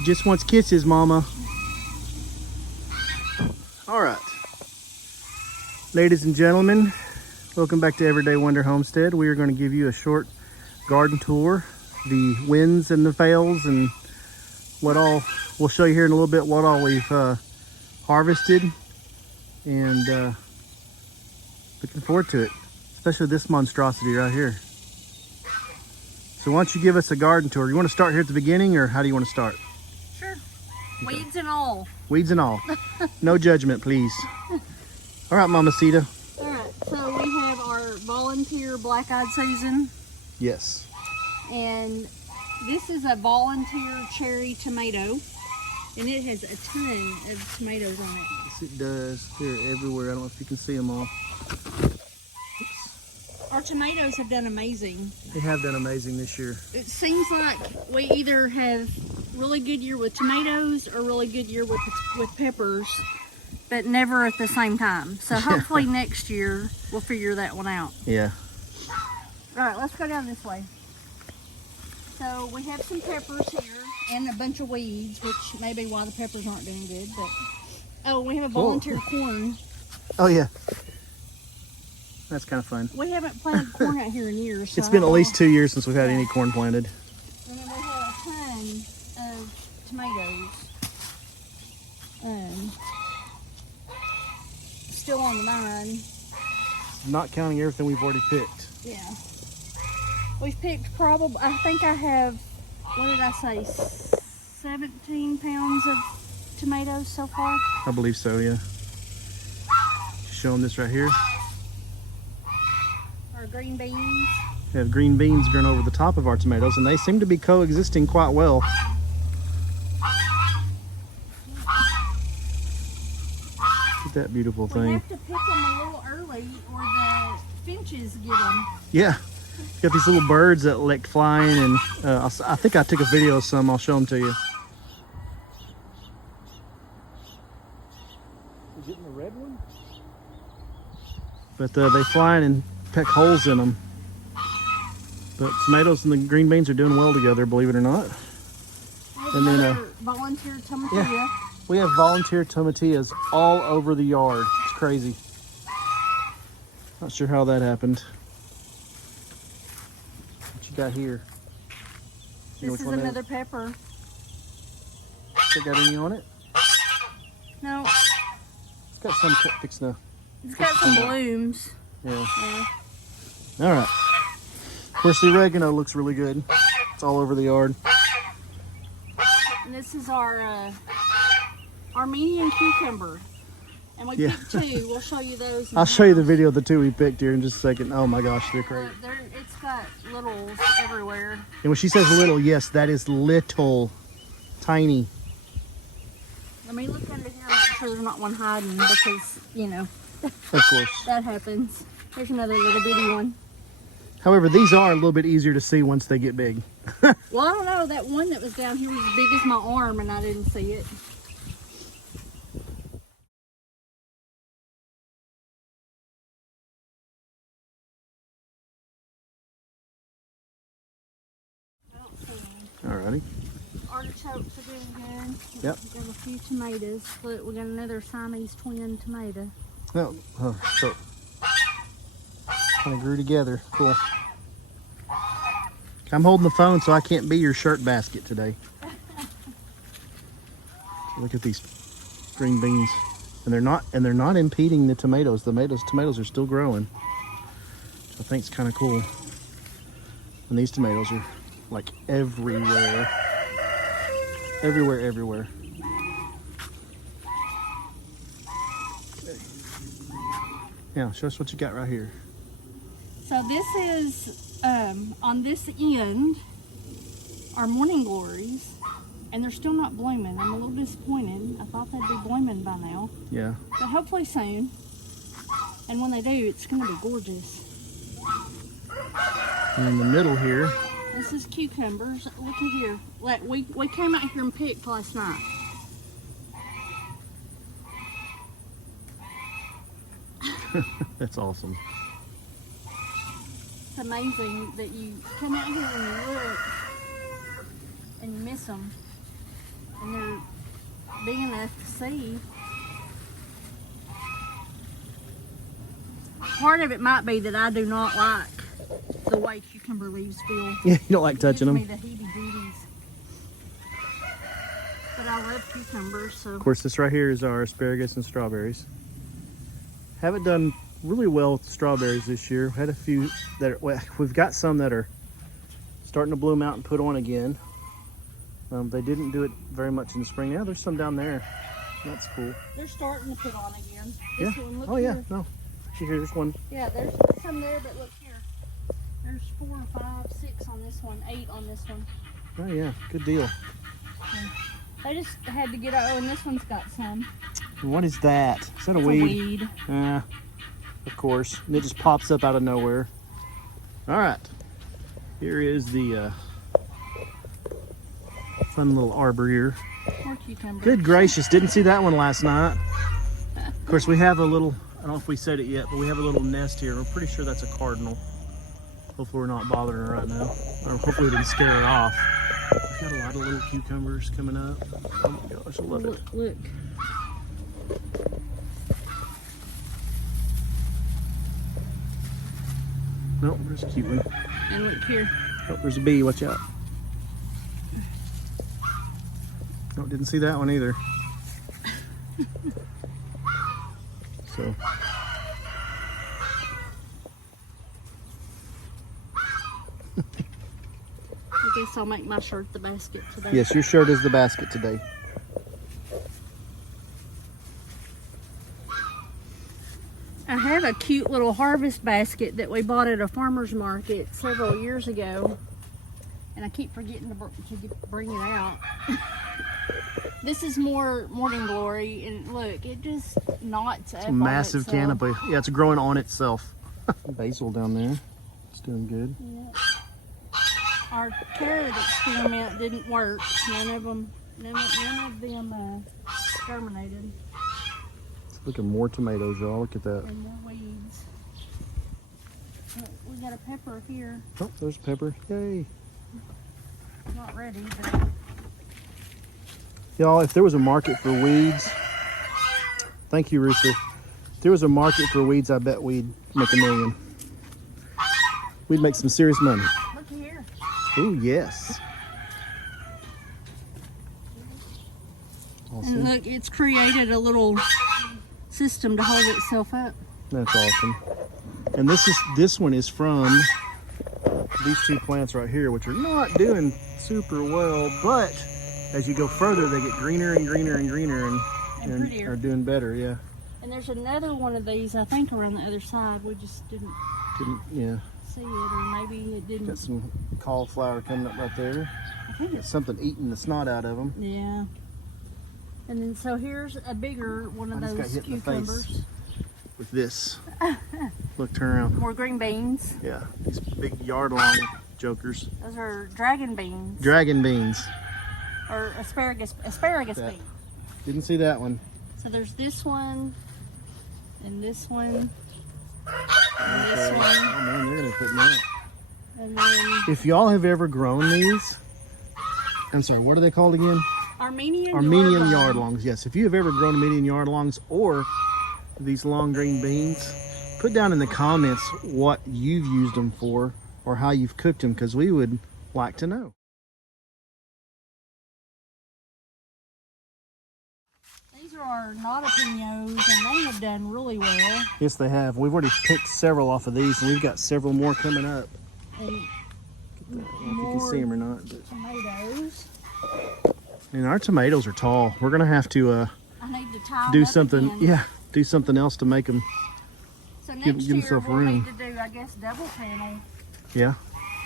She just wants kisses, Mama. All right. Ladies and gentlemen, welcome back to Everyday Wonder Homestead. We are going to give you a short garden tour, the wins and the fails, and what all. We'll show you here in a little bit what all we've harvested, and looking forward to it, especially this monstrosity right here. So why don't you give us a garden tour? You want to start here at the beginning, or how do you want to start? Sure. Okay. Weeds and all. Weeds and all. No judgment, please. All right, Mama Sita. All right, so we have our volunteer black-eyed Susan. Yes. And this is a volunteer cherry tomato, and it has a ton of tomatoes on it. Yes, it does. They're everywhere. I don't know if you can see them all. Our tomatoes have done amazing. They have done amazing this year. It seems like we either have really good year with tomatoes or really good year with peppers, but never at the same time. So hopefully next year we'll figure that one out. Yeah. All right, let's go down this way. So we have some peppers here and a bunch of weeds, which may be why the peppers aren't doing good. But oh, we have a volunteer corn. Oh yeah. That's kind of fun. We haven't planted corn out here in years. So it's been at least 2 years since we've had any corn planted. And then we have a ton of tomatoes. Still on the vine. Not counting everything we've already picked. Yeah. We've picked probably, I think I have, what did I say, 17 pounds of tomatoes so far? I believe so, yeah. Showing this right here. Our green beans. We have green beans growing over the top of our tomatoes, and they seem to be coexisting quite well. Look at that beautiful thing. We have to pick them a little early or the finches get them. Yeah. Got these little birds that like flying, and I think I took a video of some. I'll show them to you. You getting the red one? But they fly in and peck holes in them. But tomatoes and the green beans are doing well together, believe it or not. And then volunteer tomatillas. Yeah, we have volunteer tomatillas all over the yard. It's crazy. Not sure how that happened. What you got here? This is another pepper. They got any on it? No. It's got some fixed now. It's got some blooms. Yeah. All right. Of course, the oregano looks really good. It's all over the yard. And this is our Armenian cucumber. And we picked two. We'll show you those. I'll show you the video of the two we picked here in just a second. Oh my gosh, they're great. It's got littles everywhere. And when she says little, yes, that is little. Tiny. Let me look under here and make sure there's not one hiding because, you know. Of course. That happens. There's another little bitty one. However, these are a little bit easier to see once they get big. Well, I don't know. That one that was down here was as big as my arm and I didn't see it. Alrighty. Artichokes are doing good. Yep. We got a few tomatoes. Look, we got another Siamese twin tomato. Oh, so kind of grew together. Cool. I'm holding the phone, so I can't be your shirt basket today. Look at these green beans, and they're not impeding the tomatoes. The tomatoes are still growing, which I think is kind of cool. And these tomatoes are like everywhere. Everywhere. Okay. Now, show us what you got right here. So this is, on this end, our morning glories, and they're still not blooming. I'm a little disappointed. I thought they'd be blooming by now. Yeah. But hopefully soon. And when they do, it's going to be gorgeous. And in the middle here, this is cucumbers. Look at here. Like we came out here and picked last night. That's awesome. It's amazing that you come out here and you look and you miss them. And they're big enough to see. Part of it might be that I do not like the way cucumber leaves feel. Yeah, you don't like touching them. It gives me the heebie-jeebies. But I love cucumbers, so. Of course, this right here is our asparagus and strawberries. Haven't done really well with strawberries this year. Had a few that are, well, we've got some that are starting to bloom out and put on again. They didn't do it very much in the spring. Yeah, there's some down there. That's cool. They're starting to put on again. Yeah. This one, look Oh here. yeah. No. See here, there's one. Yeah, there's some there, but look here. There's 4 or 5, 6 on this one, 8 on this one. Oh yeah, good deal. They just had to get out. Oh, and this one's got some. What is that? Is that a It's weed? a weed. Yeah, of course. And it just pops up out of nowhere. All right. Here is the fun little arbor here. More cucumbers. Good gracious, didn't see that one last night. Of course, we have a little, I don't know if we said it yet, but we have a little nest here. We're pretty sure that's a cardinal. Hopefully we're not bothering her right now. Or hopefully we didn't scare her off. We've got a lot of little cucumbers coming up. Oh my gosh, I love it. Look. Nope, there's a cute one. And look here. Oh, there's a bee, watch out. Oh, didn't see that one either. So. I guess I'll make my shirt the basket today. Yes, your shirt is the basket today. I have a cute little harvest basket that we bought at a farmer's market several years ago. And I keep forgetting to bring it out. This is more morning glory, and look, it just knots up. It's a massive on itself. canopy. Yeah, it's growing on itself. Basil down there. It's doing good. Yeah. Our carrot experiment didn't work. None of them germinated. Look at more tomatoes, y'all. Look at that. And more weeds. We got a pepper here. Oh, there's pepper. Yay. Not ready, but Y'all, if there was a market for weeds, thank you, Rooster. If there was a market for weeds, I bet we'd make $1 million. We'd make some serious money. look here. Ooh, yes. Awesome. And look, it's created a little system to hold itself up. That's awesome. And this one is from these 2 plants right here, which are not doing super well, but as you go further, they get greener and greener and greener and prettier. are doing better, yeah. And there's another one of these, I think, around the other side. We just didn't Yeah. see it, or maybe it didn't. Got some cauliflower coming up right there. I think Got it's, something eating the snot out of them. yeah. And then, so here's a bigger one of I just got those hit in the cucumbers. face with this. Look, turn around. More green beans. Yeah, these big yard-long jokers. Those are dragon beans. Dragon beans. Or asparagus Yeah. beans. Didn't see that one. So there's this one, and this one, and Okay. this one, Oh man, they're gonna put me out. and then If y'all have ever grown these, I'm sorry, what are they called again? Armenian Armenian yard yardlongs. Yes, if you have ever grown Armenian yardlongs or these long green beans, put down in the comments what you've used them for or how you've cooked them, because we would like to know. These are our jalpenos, and they have done really well. Yes, they have. We've already picked several off of these, and we've got several more coming up. And I don't know if you can see them or not. But. tomatoes. And our tomatoes are tall. We're gonna have to I need to tie do them up something. again. Yeah, do something else to make them. So give next year themselves we'll room. need to do, I guess, double panel, Yeah,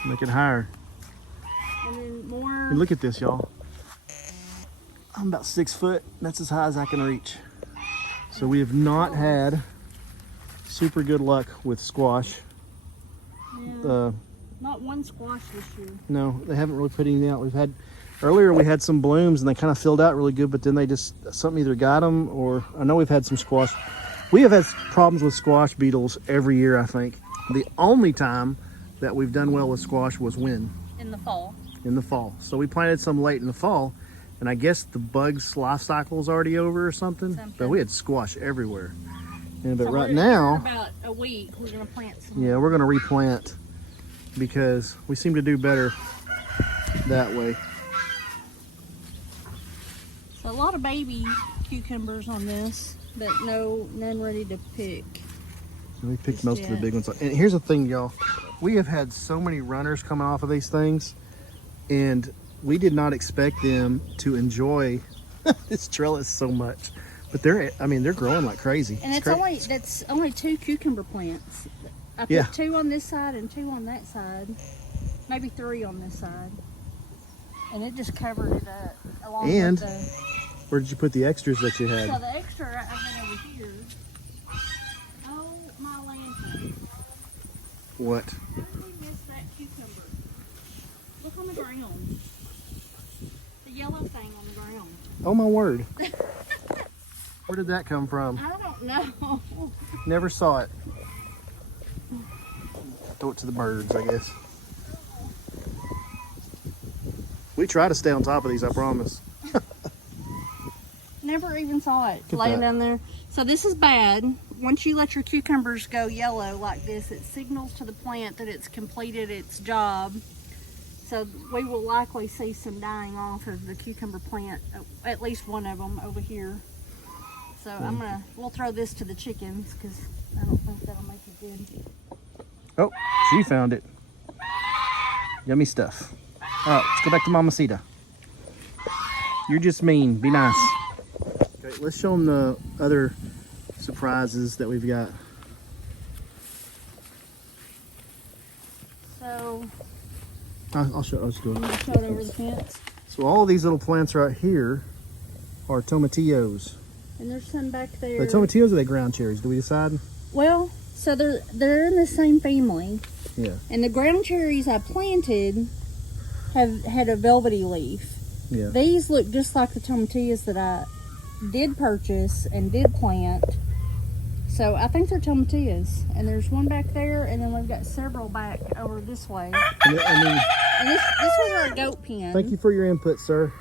make it higher. and then more. And look at this, y'all. I'm about 6 foot. That's as high as I can reach. So we have not had super good luck with squash. Yeah, not one squash this year. No, they haven't really put anything out. We've had earlier we had some blooms and they kind of filled out really good, but then they just something either got them or I know we've had some squash. We have had problems with squash beetles every year. I think the only time that we've done well with squash was when In the fall. in the fall. So we planted some late in the fall, And I guess the bug's life cycle is already over or something. But we had squash everywhere. And, but So right in now, about a week, we're gonna plant some. yeah, we're gonna replant because we seem to do better that way. So a lot of baby cucumbers on this, but none ready to pick. And we picked most of the big ones. And here's the thing, y'all. We have had so many runners coming off of these things, and we did not expect them to enjoy this trellis so much. But they're growing like crazy. And that's only 2 cucumber plants. I put 2 on this side and 2 on that side, maybe 3 on this side, and it just covered it up. Along with the, where did you put the extras that you had? so the extra I had over here. Oh my lantern! What? How did we miss that cucumber? Look on the ground. The yellow thing on the ground. Oh my word! Where did that come from? I don't know. Never saw it. Throw it to the birds, I guess. We try to stay on top of these, I promise. Never even saw it laying down there. So this is bad. Once you let your cucumbers go yellow like this, it signals to the plant that it's completed its job. So we will likely see some dying off of the cucumber plant, at least one of them over here. So we'll throw this to the chickens because I don't think that'll make it good. Oh, she found it. Yummy stuff. All right, let's go back to Mamacita. You're just mean. Be nice. Okay, let's show them the other surprises that we've got. So I'll show it. I'm gonna show it over the fence. So all of these little plants right here are tomatillos. And there's some back there. Are they tomatillos or are they ground cherries? Do we decide? Well, so they're in the same family. Yeah. And the ground cherries I planted have had a velvety leaf. Yeah. These look just like the tomatillas that I did purchase and did plant. So I think they're tomatillas. And there's one back there, and then we've got several back over this way. And this was our goat pen. Thank you for your input, sir.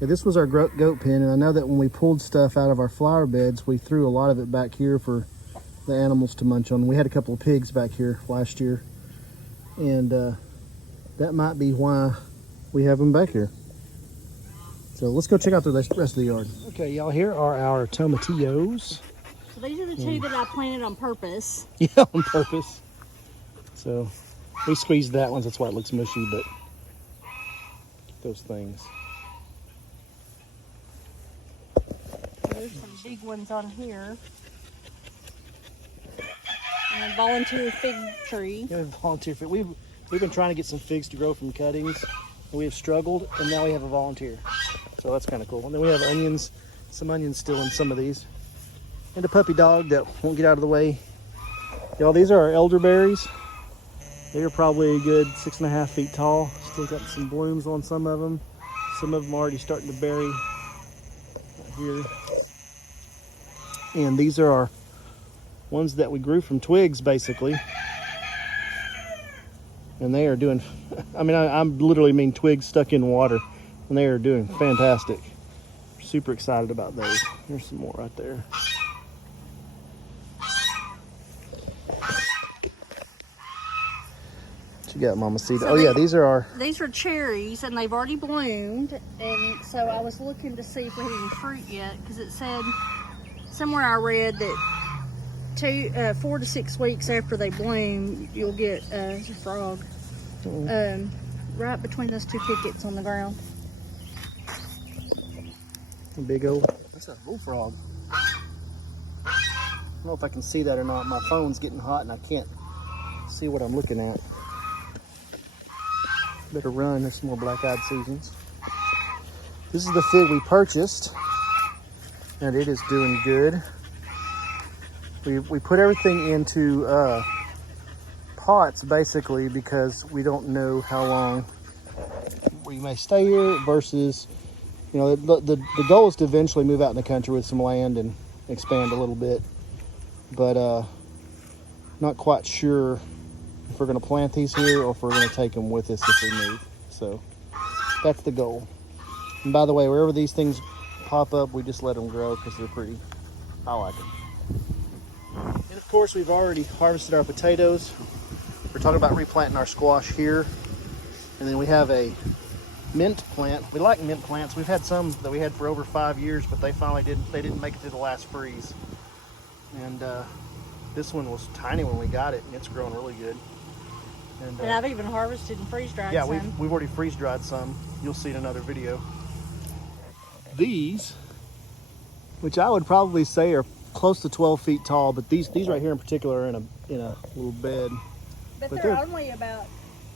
Yeah, this was our goat pen, and I know that when we pulled stuff out of our flower beds, we threw a lot of it back here for the animals to munch on. We had a couple of pigs back here last year, and that might be why we have them back here. So let's go check out the rest of the yard. Okay, y'all, here are our tomatillos. So these are the 2 that I planted on purpose. Yeah, on purpose. So we squeezed that one, so that's why it looks mushy, but those things. There's some big ones on here. And a volunteer fig tree. Yeah, volunteer fig. We've been trying to get some figs to grow from cuttings, and we have struggled, and now we have a volunteer. So that's kind of cool. And then we have onions, some onions still in some of these. And a puppy dog that won't get out of the way. Y'all, these are our elderberries. They are probably a good 6.5 feet tall. Still got some blooms on some of them. Some of them already starting to berry right here. And these are our ones that we grew from twigs, basically. And they are doing, I literally mean twigs stuck in water. And they are doing fantastic. Super excited about those. There's some more right there. What you got, Mamacita? So oh yeah, these are cherries, and they've already bloomed. And so I was looking to see if we had any fruit yet, because it said somewhere I read that 4 to 6 weeks after they bloom, you'll get a frog right between those 2 pickets on the ground. a big old. That's a bullfrog. I don't know if I can see that or not. My phone's getting hot and I can't see what I'm looking at. Better run. There's some more black-eyed Susans. This is the fig we purchased, and it is doing good. We put everything into pots basically because we don't know how long we may stay here versus, you know, the goal is to eventually move out in the country with some land and expand a little bit, but not quite sure if we're going to plant these here or if we're going to take them with us if we move. So that's the goal. And by the way, wherever these things pop up, we just let them grow because they're pretty. I like them. And of course, we've already harvested our potatoes. We're talking about replanting our squash here. And then we have a mint plant. We like mint plants. We've had some that we had for over 5 years, but they didn't make it to the last freeze. And this one was tiny when we got it, and it's growing really good. And I've even harvested and freeze-dried yeah, some. we've already freeze-dried some. You'll see in another video. These, which I would probably say are close to 12 feet tall, but these right here in particular are in a little bed. But they're only about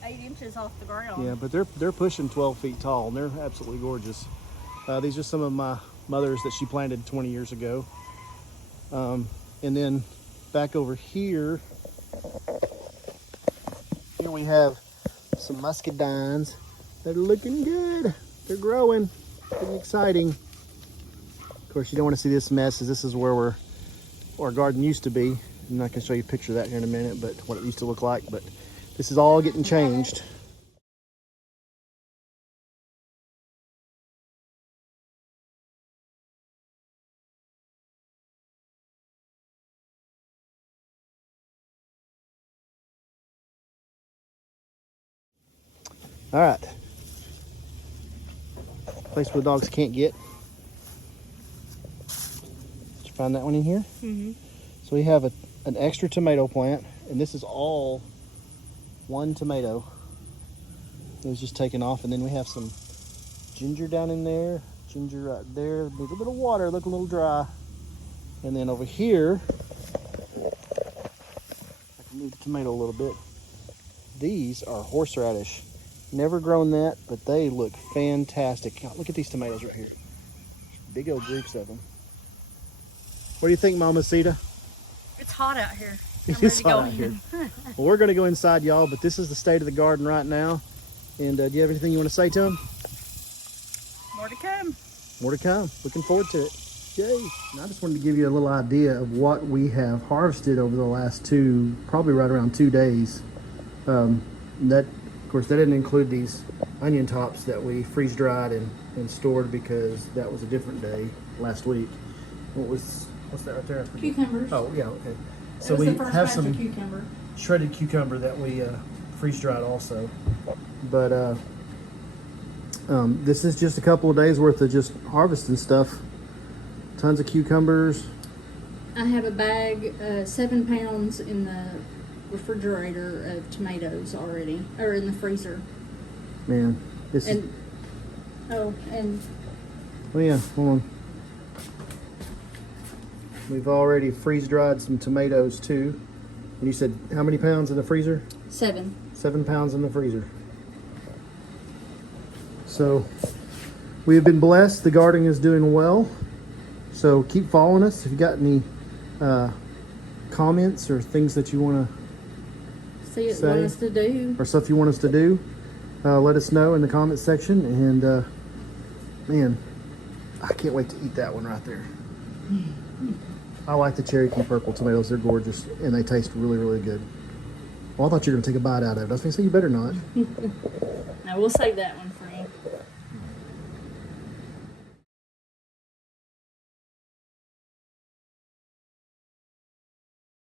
8 inches off the ground. Yeah, but they're pushing 12 feet tall, and they're absolutely gorgeous. These are some of my mother's that she planted 20 years ago. And then back over here we have some muscadines that are looking good. They're growing, getting exciting. Of course, you don't want to see this mess, as this is where our garden used to be. I'm not going to show you a picture of that here in a minute, but what it used to look like. But this is all getting changed. All right. Place where the dogs can't get. Did you find that one in here? Mm-hmm. So we have an extra tomato plant, and this is all one tomato. It was just taken off, and then we have some ginger down in there, ginger right there. Needs a little bit of water, look a little dry. And then over here, I can move the tomato a little bit. These are horseradish. Never grown that, but they look fantastic. Look at these tomatoes right here. Big old groups of them. What do you think, Mamacita? It's hot out here. It's hot out here. Well, we're going to go inside, y'all, but this is the state of the garden right now. And do you have anything you want to say to them? More to come. More to come. Looking forward to it. Yay. And I just wanted to give you a little idea of what we have harvested over the last probably right around 2 days. Of course, that didn't include these onion tops that we freeze dried and stored because that was a different day last week. What's that right there? Cucumbers. Oh, yeah, okay. So we have some cucumber. Shredded cucumber that we freeze dried also. But this is just a couple of days worth of just harvesting stuff. Tons of cucumbers. I have a bag, 7 pounds in the refrigerator of tomatoes already, or in the freezer. Man, this is... Oh yeah, hold on. We've already freeze-dried some tomatoes too. And you said how many pounds in the freezer? 7. 7 pounds in the freezer. So we have been blessed. The garden is doing well. So keep following us. If you got any comments or things that you want to say, want us to do, or stuff you want us to do, let us know in the comment section. And man, I can't wait to eat that one right there. I like the Cherokee purple tomatoes. They're gorgeous and they taste really, really good. Well, I thought you were going to take a bite out of it. I was going to say you better not. No, we'll save that one for you.